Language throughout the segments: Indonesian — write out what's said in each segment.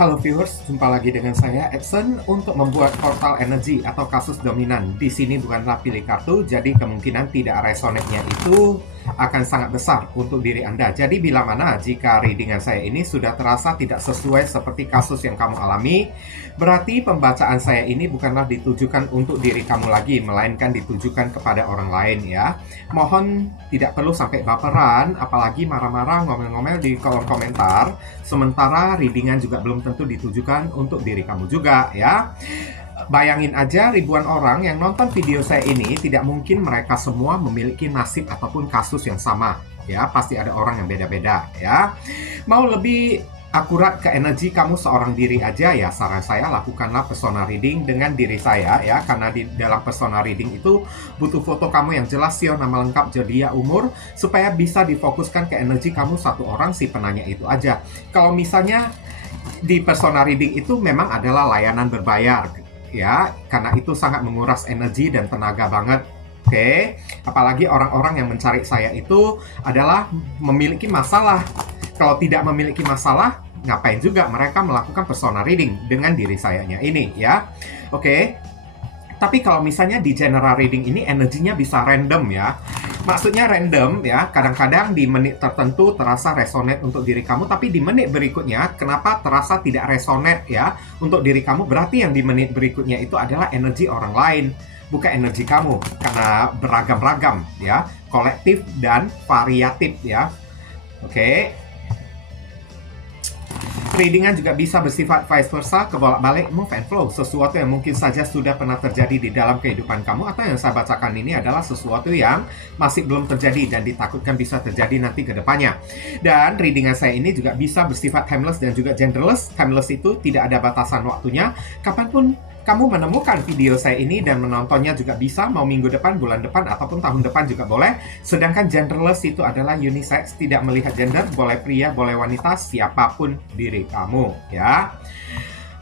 Halo viewers, jumpa lagi dengan saya Edson untuk membuat portal energi atau kasus dominan. Di sini bukanlah pilih kartu, jadi kemungkinan tidak resonate-nya itu akan sangat besar untuk diri Anda. Jadi bila mana jika readingan saya ini sudah terasa tidak sesuai seperti kasus yang kamu alami, berarti pembacaan saya ini bukanlah ditujukan untuk diri kamu lagi, melainkan ditujukan kepada orang lain ya. Mohon tidak perlu sampai baperan, apalagi marah-marah, ngomel-ngomel di kolom komentar. Sementara readingan juga belum tentu ditujukan untuk diri kamu juga ya. Bayangin aja ribuan orang yang nonton video saya ini, tidak mungkin mereka semua memiliki nasib ataupun kasus yang sama ya. Pasti ada orang yang beda-beda ya. Mau lebih akurat ke energi kamu seorang diri aja ya, saran saya lakukanlah persona reading dengan diri saya ya, karena di dalam persona reading itu butuh foto kamu yang jelas, sio, nama lengkap, zodiak, umur, supaya bisa difokuskan ke energi kamu satu orang si penanya itu aja. Kalau misalnya di persona reading itu memang adalah layanan berbayar ya, karena itu sangat menguras energi dan tenaga banget. Oke, apalagi orang-orang yang mencari saya itu adalah memiliki masalah. Kalau tidak memiliki masalah, ngapain juga mereka melakukan persona reading dengan diri sayanya ini ya. Oke. Tapi kalau misalnya di general reading ini energinya bisa random ya. Maksudnya random ya, kadang-kadang di menit tertentu terasa resonate untuk diri kamu, tapi di menit berikutnya kenapa terasa tidak resonate ya untuk diri kamu? Berarti yang di menit berikutnya itu adalah energi orang lain, bukan energi kamu, karena beragam-ragam ya, kolektif dan variatif ya. Oke. Readingan juga bisa bersifat vice versa, kebolak-balik, move and flow. Sesuatu yang mungkin saja sudah pernah terjadi di dalam kehidupan kamu, atau yang saya bacakan ini adalah sesuatu yang masih belum terjadi dan ditakutkan bisa terjadi nanti ke depannya. Dan readingan saya ini juga bisa bersifat timeless dan juga genderless. Timeless itu tidak ada batasan waktunya, kapanpun kamu menemukan video saya ini dan menontonnya juga bisa, mau minggu depan, bulan depan, ataupun tahun depan juga boleh. Sedangkan genderless itu adalah unisex, tidak melihat gender, boleh pria, boleh wanita, siapapun diri kamu ya.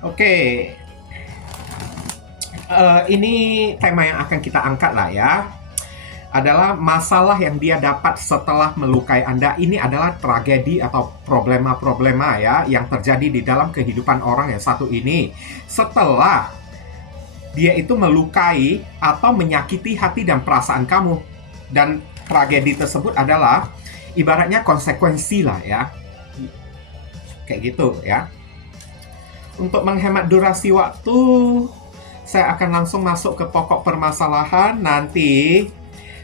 Oke. Ini tema yang akan kita angkat lah ya, adalah masalah yang dia dapat setelah melukai Anda. Ini adalah tragedi atau problema-problema ya yang terjadi di dalam kehidupan orang yang satu ini setelah dia itu melukai atau menyakiti hati dan perasaan kamu. Dan tragedi tersebut adalah ibaratnya konsekuensi lah ya, kayak gitu ya. Untuk menghemat durasi waktu, saya akan langsung masuk ke pokok permasalahan. Nanti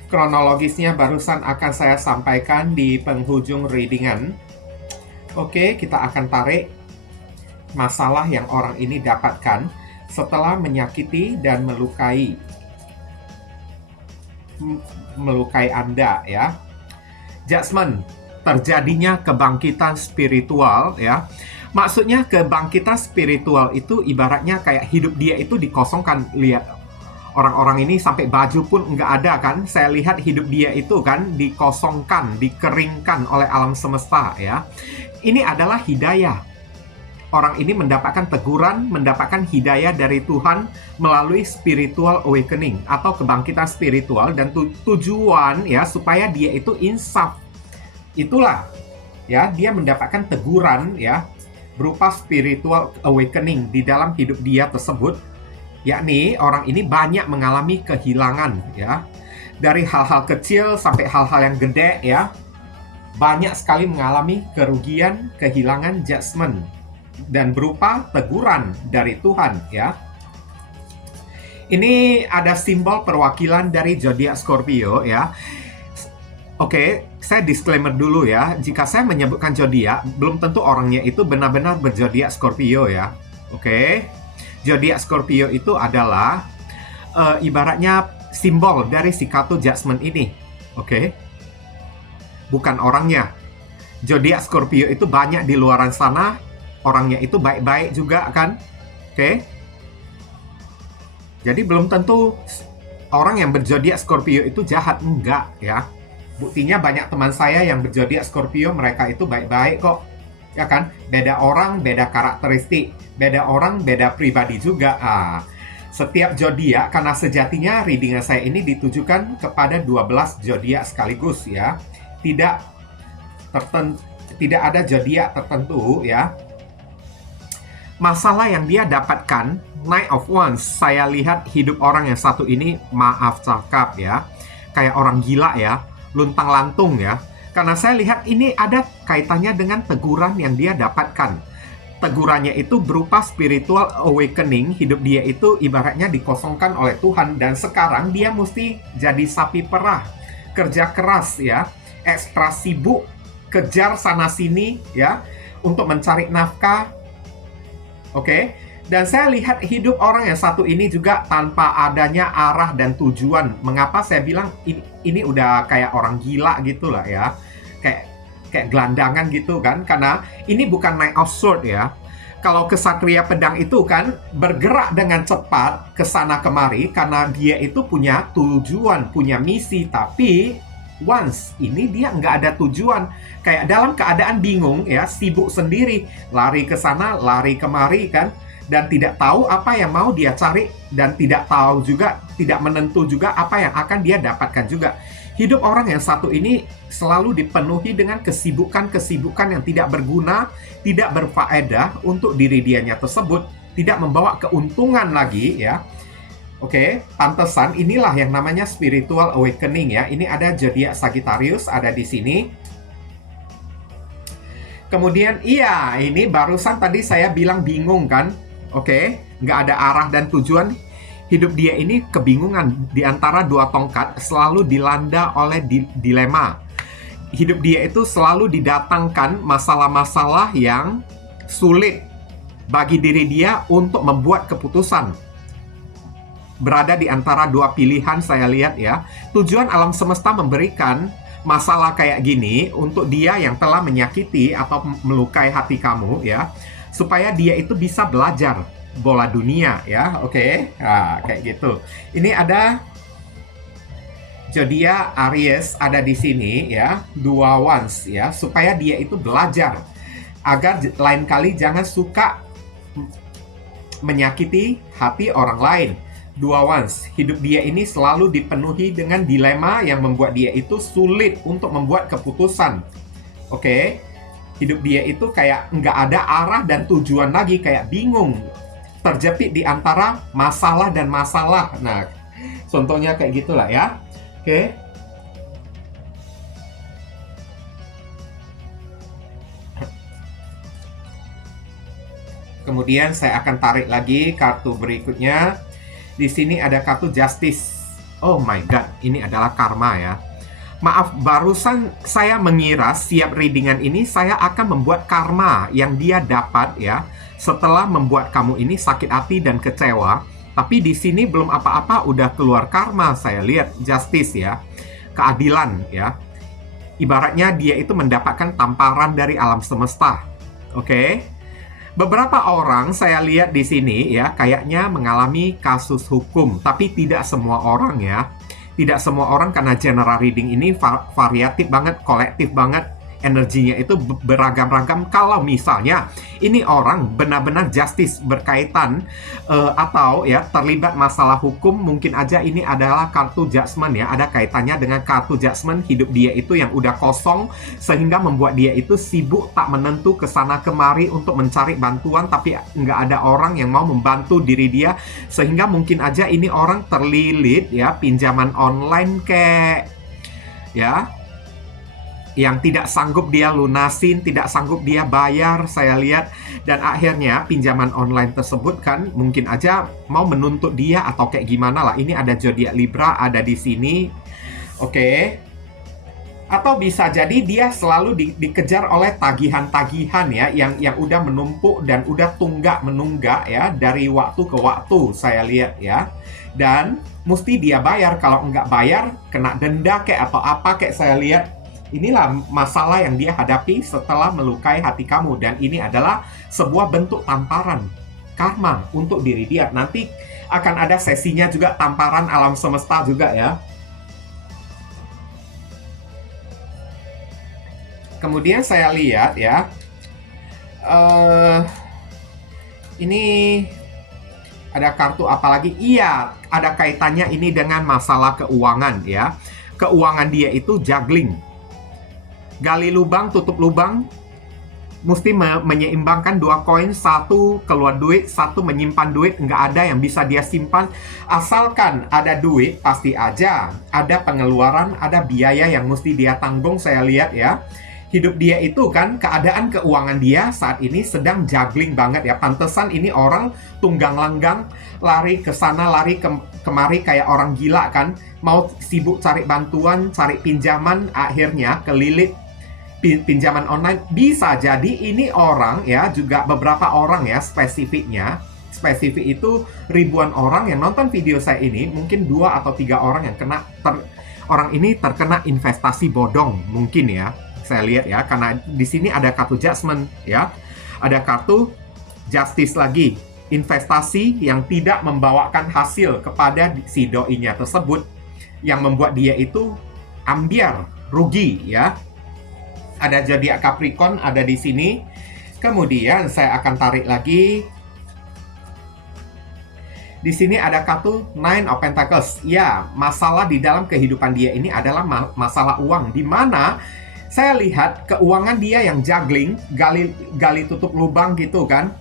kronologisnya barusan akan saya sampaikan di penghujung readingan. Oke, kita akan tarik masalah yang orang ini dapatkan setelah menyakiti dan melukai Anda ya. Judgment, terjadinya kebangkitan spiritual ya. Maksudnya kebangkitan spiritual itu ibaratnya kayak hidup dia itu dikosongkan. Lihat orang-orang ini sampai baju pun nggak ada kan. Saya lihat hidup dia itu kan dikosongkan, dikeringkan oleh alam semesta ya. Ini adalah hidayah. Orang ini mendapatkan teguran, mendapatkan hidayah dari Tuhan melalui spiritual awakening atau kebangkitan spiritual, dan tujuan ya supaya dia itu insaf. Itulah ya, dia mendapatkan teguran ya berupa spiritual awakening di dalam hidup dia tersebut, yakni orang ini banyak mengalami kehilangan ya, dari hal-hal kecil sampai hal-hal yang gede ya. Banyak sekali mengalami kerugian, kehilangan, judgment, dan berupa teguran dari Tuhan ya. Ini ada simbol perwakilan dari zodiak Scorpio ya. Oke, saya disclaimer dulu ya. Jika saya menyebutkan zodiak, belum tentu orangnya itu benar-benar berzodiak Scorpio ya. Oke. Zodiak Scorpio itu adalah ibaratnya simbol dari si kartu judgment ini. Oke. Bukan orangnya. Zodiak Scorpio itu banyak di luaran sana. Orangnya itu baik-baik juga kan. Oke. Jadi belum tentu orang yang berzodiak Scorpio itu jahat, enggak ya. Buktinya banyak teman saya yang berzodiak Scorpio, mereka itu baik-baik kok. Ya kan? Beda orang, beda karakteristik. Beda orang, beda pribadi juga. Setiap zodiak, karena sejatinya readingan saya ini ditujukan kepada 12 zodiak sekaligus ya. Tidak ada zodiak tertentu ya. masalah yang dia dapatkan, Knight of Wands, saya lihat hidup orang yang satu ini, maaf cakap ya, kayak orang gila ya, luntang-lantung ya. Karena saya lihat ini ada kaitannya dengan teguran yang dia dapatkan. Tegurannya itu berupa spiritual awakening, hidup dia itu ibaratnya dikosongkan oleh Tuhan, dan sekarang dia mesti jadi sapi perah, kerja keras ya, ekstra sibuk, kejar sana-sini ya, untuk mencari nafkah. Oke, dan saya lihat hidup orang yang satu ini juga tanpa adanya arah dan tujuan. Mengapa saya bilang ini udah kayak orang gila gitu lah ya, kayak gelandangan gitu kan? Karena ini bukan Knight of Sword ya. Kalau kesatria pedang itu kan bergerak dengan cepat ke sana kemari karena dia itu punya tujuan, punya misi. Tapi once ini dia nggak ada tujuan, kayak dalam keadaan bingung ya, sibuk sendiri, lari ke sana, lari kemari kan, dan tidak tahu apa yang mau dia cari, dan tidak tahu juga, tidak menentu juga apa yang akan dia dapatkan juga. Hidup orang yang satu ini selalu dipenuhi dengan kesibukan-kesibukan yang tidak berguna, tidak berfaedah untuk diri dianya tersebut, tidak membawa keuntungan lagi ya. Oke, pantesan inilah yang namanya spiritual awakening ya. Ini ada zodiak Sagittarius ada di sini. Kemudian iya, ini barusan tadi saya bilang bingung kan. Oke, nggak ada arah dan tujuan. Hidup dia ini kebingungan di antara dua tongkat, selalu dilanda oleh dilema. Hidup dia itu selalu didatangkan masalah-masalah yang sulit bagi diri dia untuk membuat keputusan. Berada di antara dua pilihan saya lihat ya. Tujuan alam semesta memberikan masalah kayak gini untuk dia yang telah menyakiti atau melukai hati kamu ya, supaya dia itu bisa belajar bola dunia ya. Oke. Nah, kayak gitu. Ini ada zodiak Aries ada di sini ya, dua wands ya, supaya dia itu belajar agar lain kali jangan suka menyakiti hati orang lain. Dua wands, hidup dia ini selalu dipenuhi dengan dilema yang membuat dia itu sulit untuk membuat keputusan. Oke, hidup dia itu kayak nggak ada arah dan tujuan lagi, kayak bingung, terjepit di antara masalah dan masalah. Nah, contohnya kayak gitulah ya. Oke. Kemudian saya akan tarik lagi kartu berikutnya. Di sini ada kartu Justice. Oh my god, ini adalah karma ya. Maaf, barusan saya mengira siap readingan ini saya akan membuat karma yang dia dapat ya, setelah membuat kamu ini sakit hati dan kecewa. Tapi di sini belum apa-apa udah keluar karma. Saya lihat justice ya, keadilan ya. Ibaratnya dia itu mendapatkan tamparan dari alam semesta. Oke. Beberapa orang saya lihat di sini ya, kayaknya mengalami kasus hukum, tapi tidak semua orang ya. Tidak semua orang, karena general reading ini variatif banget, kolektif banget. Energinya itu beragam-ragam. Kalau misalnya ini orang benar-benar justice berkaitan atau ya terlibat masalah hukum, mungkin aja ini adalah kartu judgment ya, ada kaitannya dengan kartu judgment. Hidup dia itu yang udah kosong sehingga membuat dia itu sibuk tak menentu kesana kemari untuk mencari bantuan, tapi nggak ada orang yang mau membantu diri dia, sehingga mungkin aja ini orang terlilit ya pinjaman online kayak ya, yang tidak sanggup dia lunasin, tidak sanggup dia bayar, saya lihat. Dan akhirnya pinjaman online tersebut kan mungkin aja mau menuntut dia atau kayak gimana lah. Ini ada zodiak Libra ada di sini. Oke. Atau bisa jadi dia selalu dikejar oleh tagihan-tagihan ya, yang udah menumpuk dan udah menunggak ya dari waktu ke waktu, saya lihat ya. Dan mesti dia bayar, kalau nggak bayar kena denda kayak atau apa kayak saya lihat. Inilah masalah yang dia hadapi setelah melukai hati kamu. Dan ini adalah sebuah bentuk tamparan karma untuk diri dia. Nanti akan ada sesinya juga, tamparan alam semesta juga ya. Kemudian saya lihat ya, ini ada kartu apa lagi? Iya, ada kaitannya ini dengan masalah keuangan ya. Keuangan dia itu juggling. Gali lubang, tutup lubang. mesti menyeimbangkan dua koin, satu keluar duit, satu menyimpan duit. Nggak ada yang bisa dia simpan. Asalkan ada duit, pasti aja ada pengeluaran, ada biaya yang mesti dia tanggung. Saya lihat ya, hidup dia itu kan, keadaan keuangan dia saat ini sedang juggling banget ya. Pantesan ini orang tunggang langgang, lari ke sana, lari kemari kayak orang gila kan. Mau sibuk cari bantuan, cari pinjaman, akhirnya kelilit pinjaman online. Bisa jadi ini orang ya, juga beberapa orang ya, spesifik itu ribuan orang yang nonton video saya ini, mungkin 2 atau 3 orang yang orang ini terkena investasi bodong mungkin ya. Saya lihat ya, karena di sini ada kartu judgment ya, ada kartu justice lagi, investasi yang tidak membawakan hasil kepada si doinya tersebut, yang membuat dia itu ambiar, rugi ya. Ada zodiak Capricorn ada di sini. Kemudian saya akan tarik lagi. Di sini ada kartu Nine of Pentacles. Ya, masalah di dalam kehidupan dia ini adalah masalah uang, di mana saya lihat keuangan dia yang juggling, gali tutup lubang gitu kan.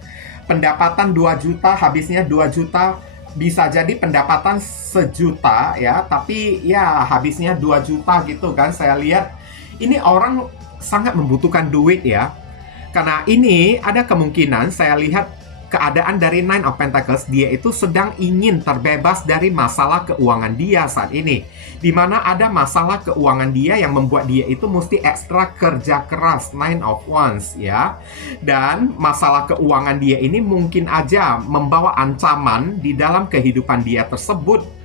Pendapatan 2 juta, habisnya 2 juta. Bisa jadi pendapatan 1 juta ya, tapi ya habisnya 2 juta gitu kan. Saya lihat ini orang sangat membutuhkan duit ya. Karena ini ada kemungkinan, saya lihat keadaan dari Nine of Pentacles, dia itu sedang ingin terbebas dari masalah keuangan dia saat ini. Dimana ada masalah keuangan dia yang membuat dia itu mesti ekstra kerja keras, Nine of Wands ya. Dan masalah keuangan dia ini mungkin aja membawa ancaman di dalam kehidupan dia tersebut.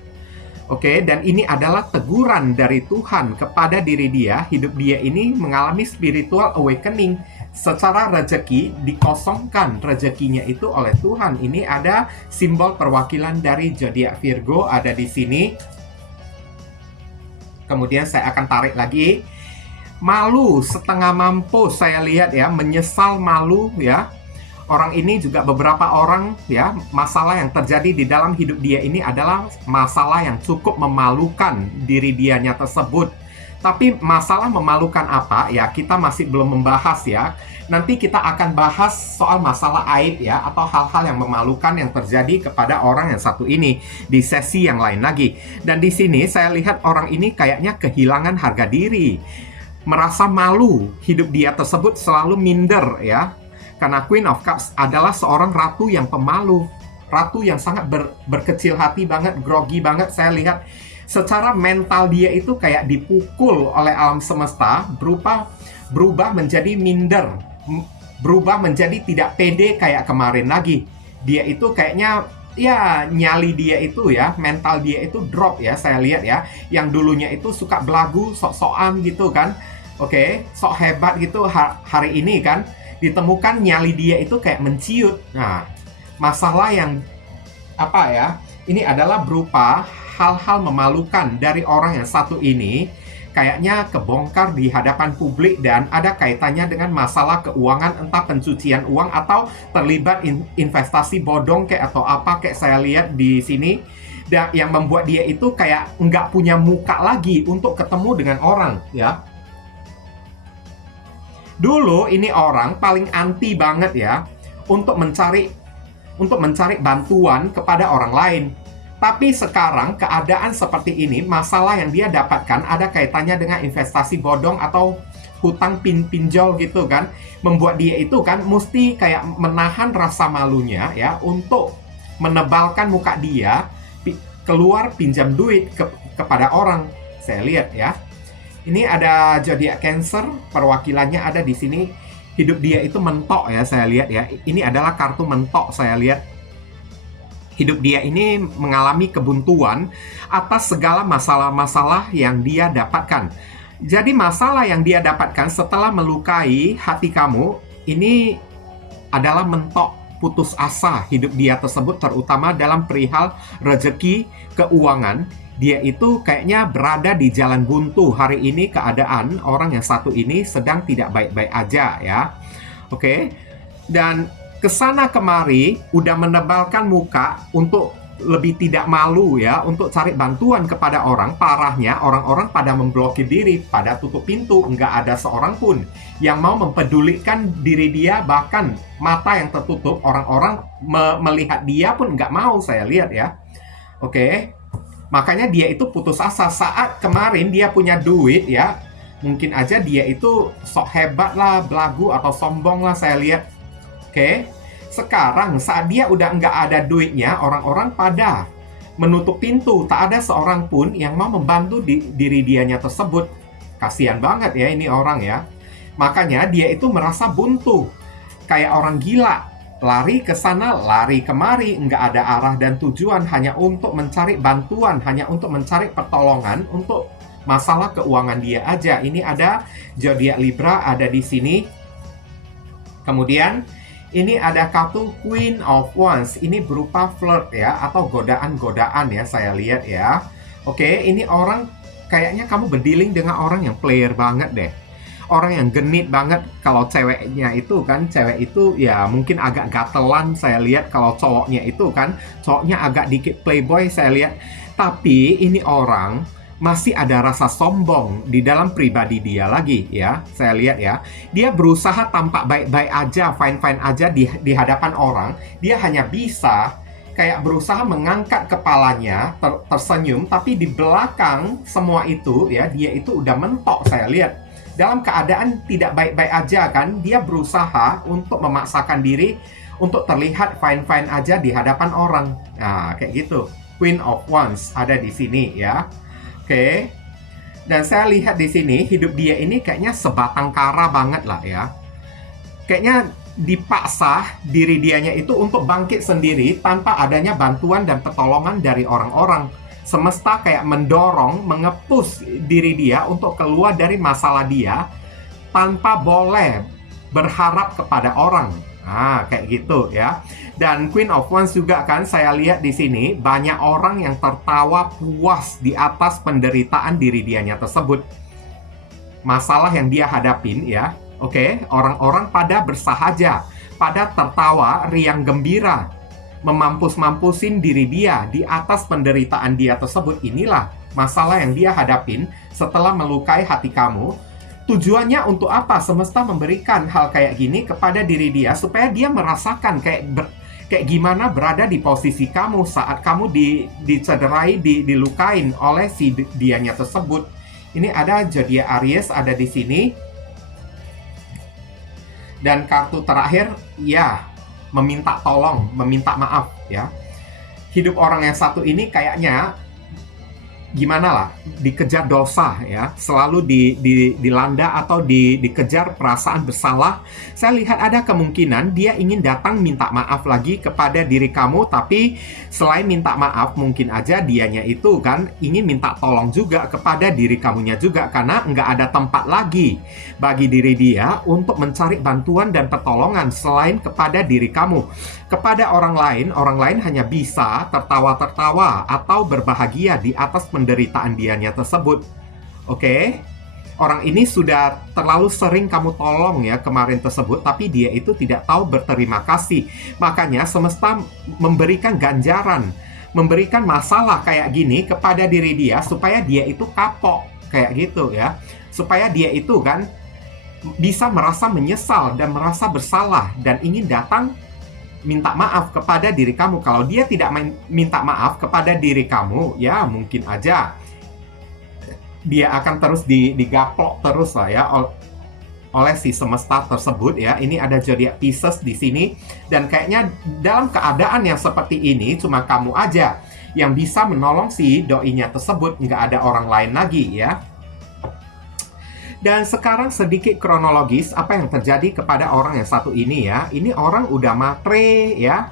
Oke, dan ini adalah teguran dari Tuhan kepada diri dia. Hidup dia ini mengalami spiritual awakening. Secara rezeki, dikosongkan rezekinya itu oleh Tuhan. Ini ada simbol perwakilan dari zodiak Virgo ada di sini. Kemudian saya akan tarik lagi. Malu setengah mampu, saya lihat ya, menyesal, malu ya. Orang ini juga beberapa orang ya, masalah yang terjadi di dalam hidup dia ini adalah masalah yang cukup memalukan diri dianya tersebut. Tapi masalah memalukan apa ya, kita masih belum membahas ya. Nanti kita akan bahas soal masalah aib ya, atau hal-hal yang memalukan yang terjadi kepada orang yang satu ini di sesi yang lain lagi. Dan di sini saya lihat orang ini kayaknya kehilangan harga diri, merasa malu, hidup dia tersebut selalu minder ya. Karena Queen of Cups adalah seorang ratu yang pemalu, ratu yang sangat berkecil hati banget, grogi banget. Saya lihat secara mental dia itu kayak dipukul oleh alam semesta, berubah menjadi minder, berubah menjadi tidak pede kayak kemarin lagi. Dia itu kayaknya ya, nyali dia itu ya, mental dia itu drop ya, saya lihat ya. Yang dulunya itu suka belagu, sok-sokan gitu kan. Oke, sok hebat gitu, hari ini kan ditemukan nyali dia itu kayak menciut. Nah, masalah yang apa ya, ini adalah berupa hal-hal memalukan dari orang yang satu ini, kayaknya kebongkar di hadapan publik dan ada kaitannya dengan masalah keuangan, entah pencucian uang atau terlibat investasi bodong kayak atau apa kayak saya lihat di sini. Dan yang membuat dia itu kayak nggak punya muka lagi untuk ketemu dengan orang ya. Dulu ini orang paling anti banget ya untuk mencari bantuan kepada orang lain. Tapi sekarang keadaan seperti ini, masalah yang dia dapatkan ada kaitannya dengan investasi bodong atau hutang pinjol gitu kan, membuat dia itu kan mesti kayak menahan rasa malunya ya untuk menebalkan muka dia, keluar pinjam duit kepada orang. Saya lihat ya. Ini ada zodiak Cancer, perwakilannya ada di sini. Hidup dia itu mentok ya, saya lihat ya. Ini adalah kartu mentok, saya lihat. Hidup dia ini mengalami kebuntuan atas segala masalah-masalah yang dia dapatkan. Jadi masalah yang dia dapatkan setelah melukai hati kamu, ini adalah mentok, putus asa hidup dia tersebut, terutama dalam perihal rezeki, keuangan. Dia itu kayaknya berada di jalan buntu hari ini. Keadaan orang yang satu ini sedang tidak baik-baik aja ya. Oke. Dan kesana kemari udah menebalkan muka untuk lebih tidak malu ya untuk cari bantuan kepada orang. Parahnya orang-orang pada memblokir diri, pada tutup pintu, nggak ada seorang pun yang mau mempedulikan diri dia, bahkan mata yang tertutup, orang-orang melihat dia pun nggak mau, saya lihat ya. Oke, makanya dia itu putus asa. Saat kemarin dia punya duit ya, mungkin aja dia itu sok hebat lah, belagu atau sombong lah, saya lihat. Oke, sekarang saat dia udah nggak ada duitnya, orang-orang pada menutup pintu. Tak ada seorang pun yang mau membantu diri dianya tersebut. Kasihan banget ya ini orang ya. Makanya dia itu merasa buntu, kayak orang gila. Lari ke sana, lari kemari, nggak ada arah dan tujuan, hanya untuk mencari bantuan, hanya untuk mencari pertolongan untuk masalah keuangan dia aja. Ini ada zodiak Libra ada di sini. Kemudian ini ada kartu Queen of Wands. Ini berupa flirt ya, atau godaan-godaan ya, saya lihat ya. Oke, ini orang kayaknya kamu berdealing dengan orang yang player banget deh. Orang yang genit banget. Kalau ceweknya itu kan, cewek itu ya mungkin agak gatelan, saya lihat. Kalau cowoknya itu kan, cowoknya agak dikit playboy, saya lihat. Tapi ini orang masih ada rasa sombong di dalam pribadi dia lagi ya, saya lihat ya. Dia berusaha tampak baik-baik aja, fine-fine aja di hadapan orang. Dia hanya bisa kayak berusaha mengangkat kepalanya, tersenyum, tapi di belakang semua itu ya, dia itu udah mentok, saya lihat. Dalam keadaan tidak baik-baik aja kan, dia berusaha untuk memaksakan diri untuk terlihat fine-fine aja di hadapan orang. Nah, kayak gitu. Queen of Wands ada di sini ya. Oke, dan saya lihat di sini hidup dia ini kayaknya sebatang kara banget lah ya. Kayaknya dipaksa diri dianya itu untuk bangkit sendiri tanpa adanya bantuan dan pertolongan dari orang-orang. Semesta kayak mendorong, mengepus diri dia untuk keluar dari masalah dia tanpa boleh berharap kepada orang. Nah, kayak gitu ya. Dan Queen of Wands juga kan saya lihat di sini banyak orang yang tertawa puas di atas penderitaan diri dianya tersebut. Masalah yang dia hadapin ya. Oke, orang-orang pada bersahaja, pada tertawa riang gembira, memampus-mampusin diri dia di atas penderitaan dia tersebut. Inilah masalah yang dia hadapin setelah melukai hati kamu. Tujuannya untuk apa? Semesta memberikan hal kayak gini kepada diri dia supaya dia merasakan kayak gimana berada di posisi kamu saat kamu dicederai, dilukain oleh si dianya tersebut. Ini ada zodiak Aries ada di sini. Dan kartu terakhir ya, meminta tolong, meminta maaf ya. Hidup orang yang satu ini kayaknya gimana lah, dikejar dosa ya, selalu dilanda atau dikejar perasaan bersalah. Saya lihat ada kemungkinan dia ingin datang minta maaf lagi kepada diri kamu, tapi selain minta maaf mungkin aja dianya itu kan ingin minta tolong juga kepada diri kamunya juga, karena nggak ada tempat lagi bagi diri dia untuk mencari bantuan dan pertolongan selain kepada diri kamu. Kepada orang lain hanya bisa tertawa-tertawa atau berbahagia di atas penderitaan dianya tersebut. Oke? Orang ini sudah terlalu sering kamu tolong ya kemarin tersebut, tapi dia itu tidak tahu berterima kasih. Makanya semesta memberikan ganjaran, memberikan masalah kayak gini kepada diri dia supaya dia itu kapok kayak gitu ya. Supaya dia itu kan bisa merasa menyesal dan merasa bersalah dan ingin datang minta maaf kepada diri kamu. Kalau dia tidak minta maaf kepada diri kamu, ya mungkin aja dia akan terus digaplok terus lah ya oleh si semesta tersebut ya. Ini ada zodiak Pisces di sini, dan kayaknya dalam keadaan yang seperti ini cuma kamu aja yang bisa menolong si doinya tersebut, nggak ada orang lain lagi ya. Dan sekarang sedikit kronologis apa yang terjadi kepada orang yang satu ini ya. Ini orang udah matre ya,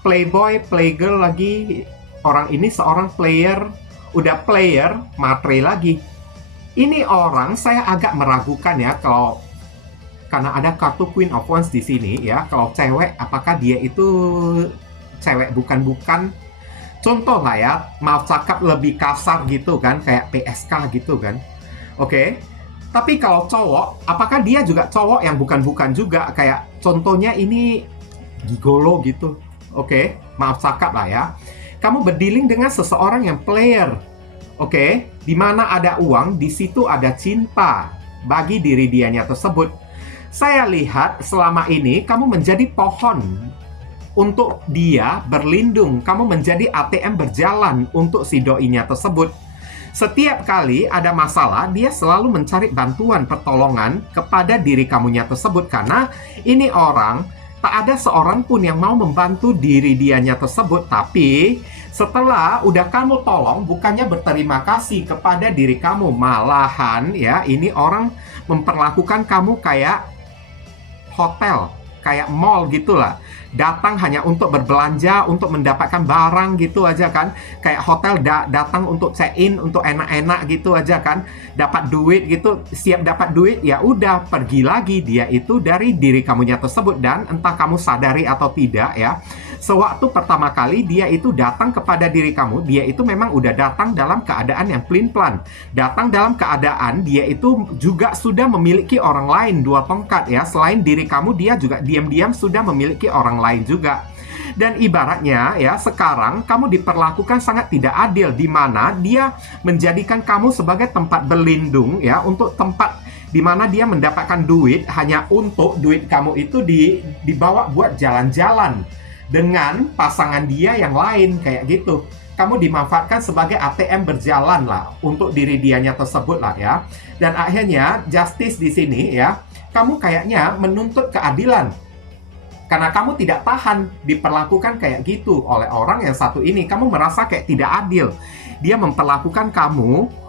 playboy, playgirl lagi. Orang ini seorang player, udah player, matre lagi. Ini orang saya agak meragukan ya, kalau karena ada kartu Queen of Wands di sini ya. Kalau cewek, apakah dia itu cewek bukan-bukan? Contoh lah ya, maaf cakap lebih kasar gitu kan, kayak PSK gitu kan. Oke. Tapi kalau cowok, apakah dia juga cowok yang bukan-bukan juga? Kayak contohnya ini gigolo gitu. Oke, maaf cakap lah ya. Kamu berdealing dengan seseorang yang player. Oke, di mana ada uang, di situ ada cinta bagi diri dianya tersebut. Saya lihat selama ini kamu menjadi pohon untuk dia berlindung. Kamu menjadi ATM berjalan untuk si doinya tersebut. Setiap kali ada masalah, dia selalu mencari bantuan, pertolongan kepada diri kamunya tersebut. Karena ini orang, tak ada seorang pun yang mau membantu diri dianya tersebut. Tapi setelah udah kamu tolong, bukannya berterima kasih kepada diri kamu, malahan ya ini orang memperlakukan kamu kayak hotel, kayak mall gitulah. Datang hanya untuk berbelanja, untuk mendapatkan barang gitu aja kan. Kayak hotel datang untuk check-in, untuk enak-enak gitu aja kan. Dapat duit gitu, siap dapat duit, ya udah pergi lagi. Dia itu dari diri kamunya tersebut. Dan entah kamu sadari atau tidak ya, sewaktu pertama kali dia itu datang kepada diri kamu, dia itu memang udah datang dalam keadaan yang pelin-pelan. Datang dalam keadaan dia itu juga sudah memiliki orang lain, 2 tongkat ya. Selain diri kamu, dia juga diam-diam sudah memiliki orang lain juga. Dan ibaratnya ya, sekarang kamu diperlakukan sangat tidak adil, di mana dia menjadikan kamu sebagai tempat berlindung ya, untuk tempat di mana dia mendapatkan duit hanya untuk duit kamu itu dibawa buat jalan-jalan dengan pasangan dia yang lain kayak gitu. Kamu dimanfaatkan sebagai ATM berjalan lah untuk diri dianya tersebut lah ya. Dan akhirnya justice di sini ya, kamu kayaknya menuntut keadilan. Karena kamu tidak tahan diperlakukan kayak gitu oleh orang yang satu ini. Kamu merasa kayak tidak adil. Dia memperlakukan kamu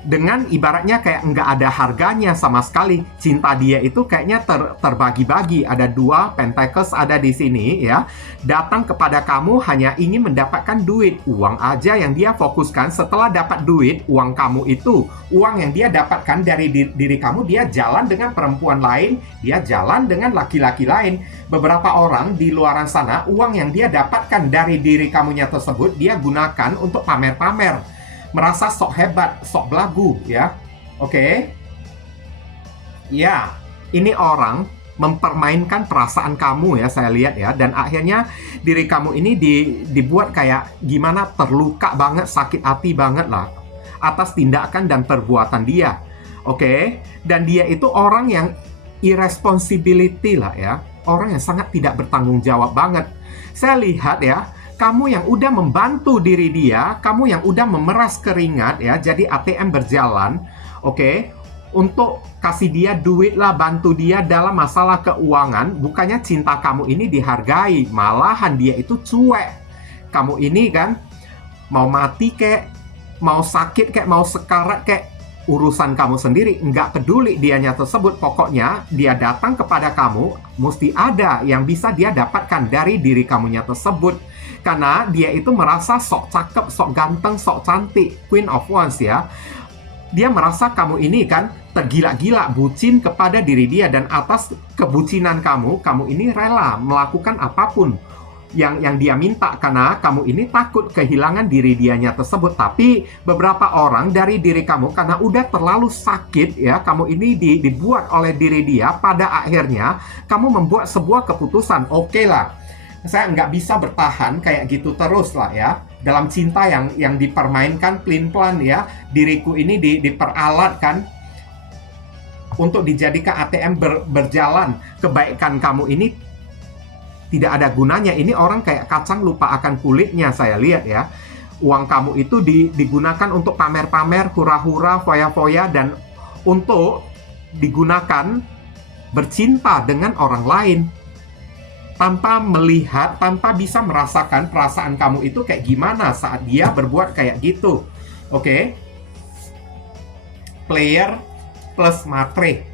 dengan ibaratnya kayak nggak ada harganya sama sekali. Cinta dia itu kayaknya terbagi-bagi. Ada 2 Pentacles ada di sini ya. Datang kepada kamu hanya ingin mendapatkan duit. Uang aja yang dia fokuskan. Setelah dapat duit, uang kamu itu, uang yang dia dapatkan dari diri kamu, dia jalan dengan perempuan lain, dia jalan dengan laki-laki lain. Beberapa orang di luaran sana, uang yang dia dapatkan dari diri kamunya tersebut, dia gunakan untuk pamer-pamer. Merasa sok hebat, sok belagu ya. Oke. Ya, ini orang mempermainkan perasaan kamu ya, saya lihat ya. Dan akhirnya diri kamu ini dibuat kayak gimana, terluka banget, sakit hati banget lah atas tindakan dan perbuatan dia. Oke. Dan dia itu orang yang irresponsibility lah ya. Orang yang sangat tidak bertanggung jawab banget. Saya lihat ya, kamu yang udah membantu diri dia, kamu yang udah memeras keringat ya, jadi ATM berjalan, oke, untuk kasih dia duit lah, bantu dia dalam masalah keuangan. Bukannya cinta kamu ini dihargai, malahan dia itu cuek. Kamu ini kan mau mati kek, mau sakit kek, mau sekarat kek, urusan kamu sendiri, nggak peduli dianya tersebut. Pokoknya dia datang kepada kamu, mesti ada yang bisa dia dapatkan dari diri kamunya tersebut. Karena dia itu merasa sok cakep, sok ganteng, sok cantik, Queen of Wands ya. Dia merasa kamu ini kan tergila-gila, bucin kepada diri dia. Dan atas kebucinan kamu ini rela melakukan apapun yang dia minta. Karena kamu ini takut kehilangan diri dianya tersebut. Tapi beberapa orang dari diri kamu, karena udah terlalu sakit ya, kamu ini dibuat oleh diri dia. Pada akhirnya kamu membuat sebuah keputusan, oke lah, saya nggak bisa bertahan kayak gitu terus lah ya. Dalam cinta yang dipermainkan pelin-pelan ya. Diriku ini diperalatkan untuk dijadikan ATM berjalan. Kebaikan kamu ini tidak ada gunanya. Ini orang kayak kacang lupa akan kulitnya, saya lihat ya. Uang kamu itu digunakan untuk pamer-pamer, hura-hura, foya-foya, dan untuk digunakan bercinta dengan orang lain. Tanpa melihat, tanpa bisa merasakan perasaan kamu itu kayak gimana saat dia berbuat kayak gitu. Oke. Player plus matre.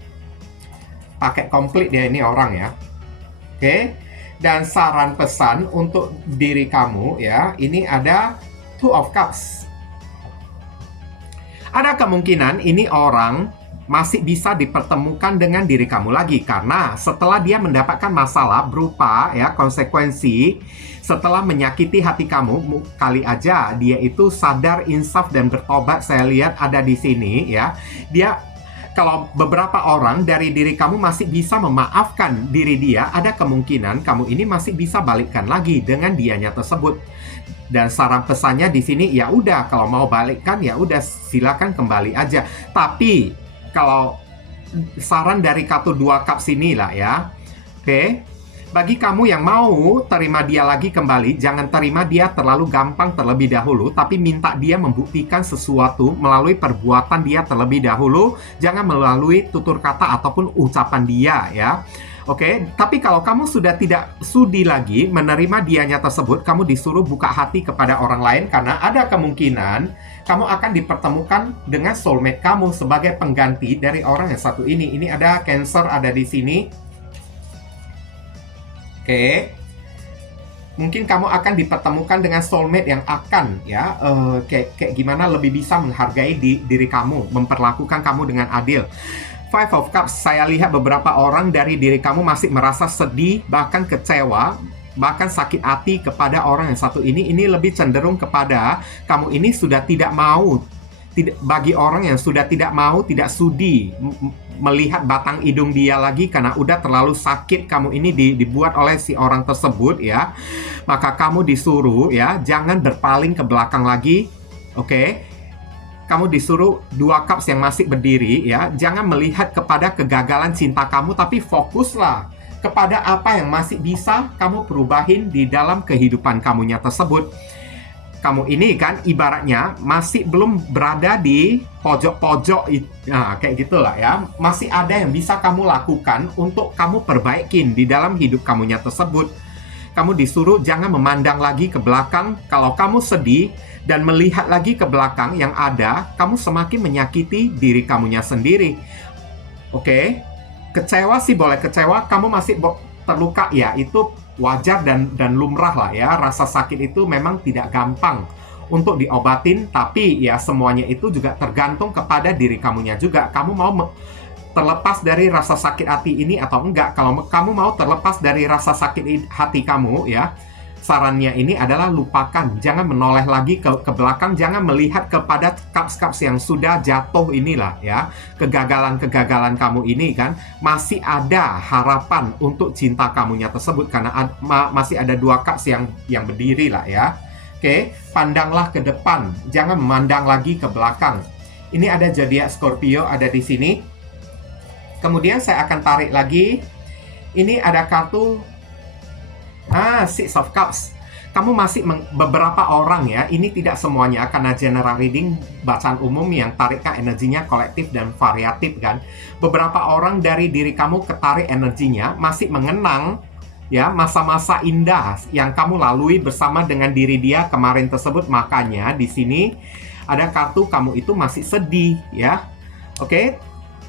Pakai komplit dia ini orang ya. Oke. Dan saran pesan untuk diri kamu ya, ini ada 2 of Cups. Ada kemungkinan ini orang masih bisa dipertemukan dengan diri kamu lagi. Karena setelah dia mendapatkan masalah berupa ya konsekuensi, setelah menyakiti hati kamu, kali aja dia itu sadar, insaf, dan bertobat. Saya lihat ada di sini ya. Dia, kalau beberapa orang dari diri kamu masih bisa memaafkan diri dia, ada kemungkinan kamu ini masih bisa balikkan lagi dengan dianya tersebut. Dan saran pesannya di sini, ya udah kalau mau balikkan ya udah silakan kembali aja. Tapi kalau saran dari kartu 2 cup sini lah ya. Oke. Bagi kamu yang mau terima dia lagi kembali, jangan terima dia terlalu gampang terlebih dahulu, tapi minta dia membuktikan sesuatu melalui perbuatan dia terlebih dahulu, jangan melalui tutur kata ataupun ucapan dia ya. Oke, tapi kalau kamu sudah tidak sudi lagi menerima dianya tersebut, kamu disuruh buka hati kepada orang lain karena ada kemungkinan kamu akan dipertemukan dengan soulmate kamu sebagai pengganti dari orang yang satu ini. Ini ada Cancer ada di sini. Oke. Mungkin kamu akan dipertemukan dengan soulmate yang akan ya kayak gimana lebih bisa menghargai diri kamu, memperlakukan kamu dengan adil. Five of Cups, saya lihat beberapa orang dari diri kamu masih merasa sedih, bahkan kecewa, bahkan sakit hati kepada orang yang satu ini. Ini lebih cenderung kepada kamu ini sudah tidak mau, bagi orang yang sudah tidak mau, tidak sudi melihat batang hidung dia lagi karena udah terlalu sakit kamu ini dibuat oleh si orang tersebut ya. Maka kamu disuruh ya, jangan berpaling ke belakang lagi, oke? Kamu disuruh 2 cups yang masih berdiri ya, jangan melihat kepada kegagalan cinta kamu, tapi fokuslah kepada apa yang masih bisa kamu perubahin di dalam kehidupan kamunya tersebut. Kamu ini kan ibaratnya masih belum berada di pojok-pojok, nah, kayak gitulah ya. Masih ada yang bisa kamu lakukan untuk kamu perbaikin di dalam hidup kamunya tersebut. Kamu disuruh jangan memandang lagi ke belakang. Kalau kamu sedih dan melihat lagi ke belakang yang ada, kamu semakin menyakiti diri kamunya sendiri. Oke? Kecewa sih boleh kecewa, kamu masih terluka ya, itu wajar dan lumrah lah ya. Rasa sakit itu memang tidak gampang untuk diobatin, tapi ya semuanya itu juga tergantung kepada diri kamunya juga. Kamu mau terlepas dari rasa sakit hati ini atau enggak. Kalau kamu mau terlepas dari rasa sakit hati kamu ya, sarannya ini adalah lupakan. Jangan menoleh lagi ke belakang, jangan melihat kepada cups-cups yang sudah jatuh inilah ya. Kegagalan-kegagalan kamu ini kan, masih ada harapan untuk cinta kamunya tersebut karena masih ada 2 cups yang berdiri lah ya. Oke, pandanglah ke depan, jangan memandang lagi ke belakang. Ini ada zodiak Scorpio ada di sini. Kemudian saya akan tarik lagi. Ini ada kartu Six of Cups. Kamu masih beberapa orang ya, ini tidak semuanya karena general reading bacaan umum yang tarikkan energinya kolektif dan variatif kan. Beberapa orang dari diri kamu ketarik energinya masih mengenang ya masa-masa indah yang kamu lalui bersama dengan diri dia kemarin tersebut. Makanya di sini ada kartu kamu itu masih sedih ya. Oke.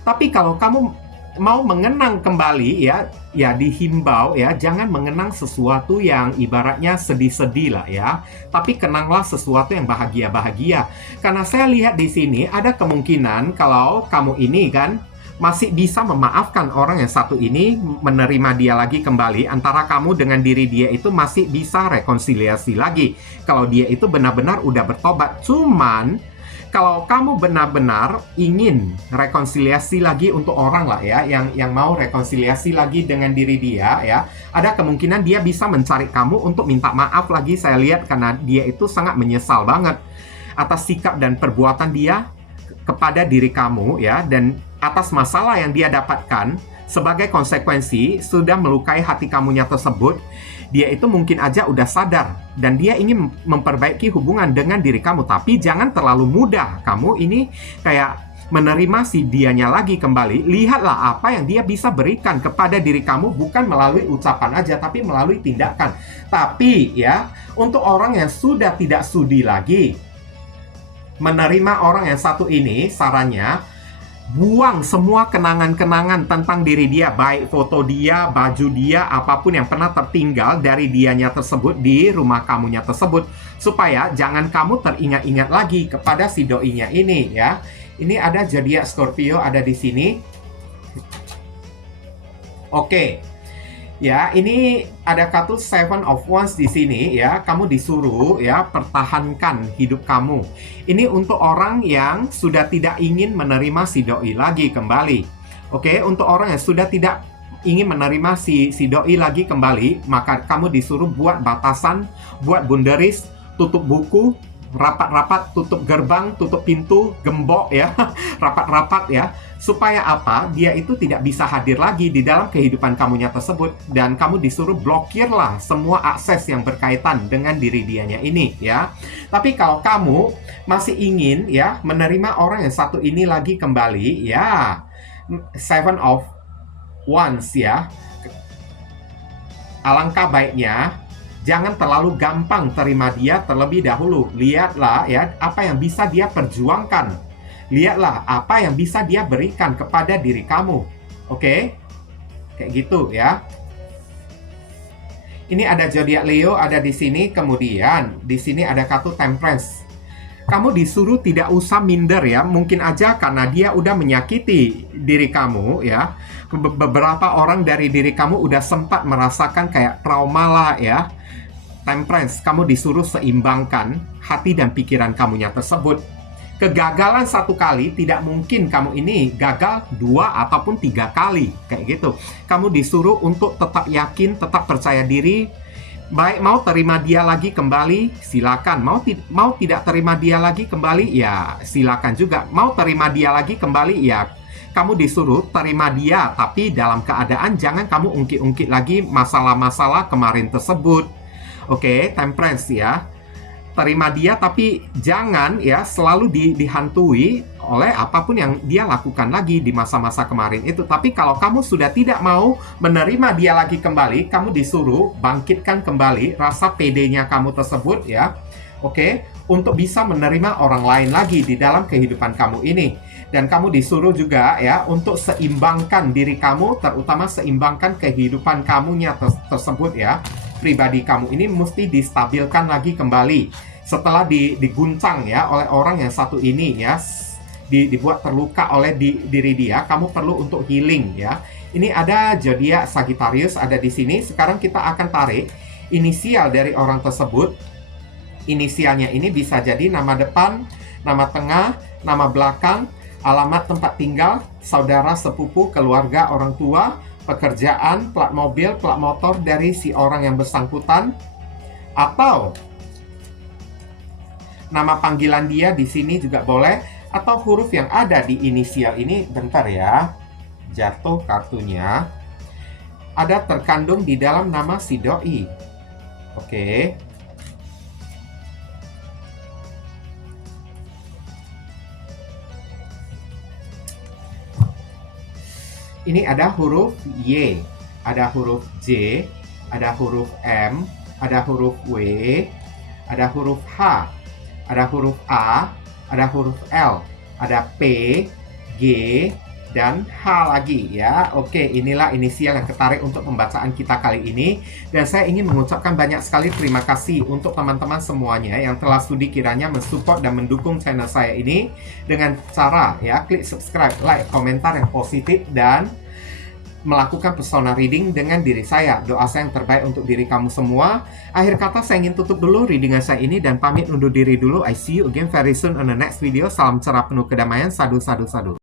Tapi kalau kamu mau mengenang kembali ya dihimbau ya jangan mengenang sesuatu yang ibaratnya sedih-sedih lah ya. Tapi kenanglah sesuatu yang bahagia-bahagia. Karena saya lihat di sini ada kemungkinan kalau kamu ini kan masih bisa memaafkan orang yang satu ini, menerima dia lagi kembali, antara kamu dengan diri dia itu masih bisa rekonsiliasi lagi. Kalau dia itu benar-benar udah bertobat. Cuman kalau kamu benar-benar ingin rekonsiliasi lagi untuk orang lah ya, yang mau rekonsiliasi lagi dengan diri dia ya, ada kemungkinan dia bisa mencari kamu untuk minta maaf lagi. Saya lihat karena dia itu sangat menyesal banget atas sikap dan perbuatan dia kepada diri kamu ya, dan atas masalah yang dia dapatkan sebagai konsekuensi sudah melukai hati kamunya tersebut. Dia itu mungkin aja udah sadar dan dia ingin memperbaiki hubungan dengan diri kamu, tapi jangan terlalu mudah kamu ini kayak menerima si dianya lagi kembali. Lihatlah apa yang dia bisa berikan kepada diri kamu, bukan melalui ucapan aja tapi melalui tindakan. Tapi ya, untuk orang yang sudah tidak sudi lagi menerima orang yang satu ini, sarannya buang semua kenangan-kenangan tentang diri dia, baik foto dia, baju dia, apapun yang pernah tertinggal dari dianya tersebut di rumah kamunya tersebut, supaya jangan kamu teringat-ingat lagi kepada si doinya ini ya. Ini ada zodiak Scorpio ada di sini. Oke. Ya, ini ada kartu Seven of Wands di sini ya. Kamu disuruh ya pertahankan hidup kamu. Ini untuk orang yang sudah tidak ingin menerima si doi lagi kembali. Oke, untuk orang yang sudah tidak ingin menerima si doi lagi kembali, maka kamu disuruh buat batasan, buat boundaries, tutup buku, rapat-rapat, tutup gerbang, tutup pintu, gembok ya, rapat-rapat ya. Supaya apa? Dia itu tidak bisa hadir lagi di dalam kehidupan kamunya tersebut, dan kamu disuruh blokirlah semua akses yang berkaitan dengan diri dianya ini ya. Tapi kalau kamu masih ingin ya menerima orang yang satu ini lagi kembali ya, Seven of Wands ya, alangkah baiknya jangan terlalu gampang terima dia terlebih dahulu. Lihatlah ya apa yang bisa dia perjuangkan. Lihatlah apa yang bisa dia berikan kepada diri kamu. Oke? Kayak gitu ya. Ini ada zodiak Leo ada di sini, kemudian di sini ada kartu Temperance. Kamu disuruh tidak usah minder ya, mungkin aja karena dia udah menyakiti diri kamu ya. Beberapa orang dari diri kamu udah sempat merasakan kayak trauma lah ya. Temperance, kamu disuruh seimbangkan hati dan pikiran kamunya tersebut. Kegagalan satu kali tidak mungkin kamu ini gagal 2 ataupun 3 kali kayak gitu. Kamu disuruh untuk tetap yakin, tetap percaya diri. Baik mau terima dia lagi kembali, silakan. Mau tidak terima dia lagi kembali, ya silakan juga. Mau terima dia lagi kembali, ya kamu disuruh terima dia, tapi dalam keadaan jangan kamu ungkit-ungkit lagi masalah-masalah kemarin tersebut. Oke, Temperance ya. Terima dia, tapi jangan ya selalu dihantui oleh apapun yang dia lakukan lagi di masa-masa kemarin itu. Tapi kalau kamu sudah tidak mau menerima dia lagi kembali, kamu disuruh bangkitkan kembali rasa pedenya kamu tersebut ya. Oke, untuk bisa menerima orang lain lagi di dalam kehidupan kamu ini. Dan kamu disuruh juga ya untuk seimbangkan diri kamu, terutama seimbangkan kehidupan kamunya tersebut ya. Pribadi kamu ini mesti distabilkan lagi kembali setelah diguncang ya oleh orang yang satu ini ya, dibuat terluka oleh diri dia. Kamu perlu untuk healing ya. Ini ada zodiak Sagittarius ada di sini. Sekarang kita akan tarik inisial dari orang tersebut. Inisialnya ini bisa jadi nama depan, nama tengah, nama belakang, alamat tempat tinggal, saudara, sepupu, keluarga, orang tua, pekerjaan, plat mobil, plat motor dari si orang yang bersangkutan, atau nama panggilan dia di sini juga boleh, atau huruf yang ada di inisial ini. Bentar ya, jatuh kartunya. Ada terkandung di dalam nama si doi. Oke. Ini ada huruf Y, ada huruf J, ada huruf M, ada huruf W, ada huruf H, ada huruf A, ada huruf L, ada P, G, dan H lagi ya. Oke, inilah inisial yang ketarik untuk pembacaan kita kali ini. Dan saya ingin mengucapkan banyak sekali terima kasih untuk teman-teman semuanya yang telah sudi kiranya mensupport dan mendukung channel saya ini dengan cara ya klik subscribe, like, komentar yang positif, dan melakukan persona reading dengan diri saya. Doa saya yang terbaik untuk diri kamu semua. Akhir kata saya ingin tutup dulu readingan saya ini dan pamit undur diri dulu. I see you again very soon on the next video. Salam cerah penuh kedamaian. Sadu, sadu, sadu.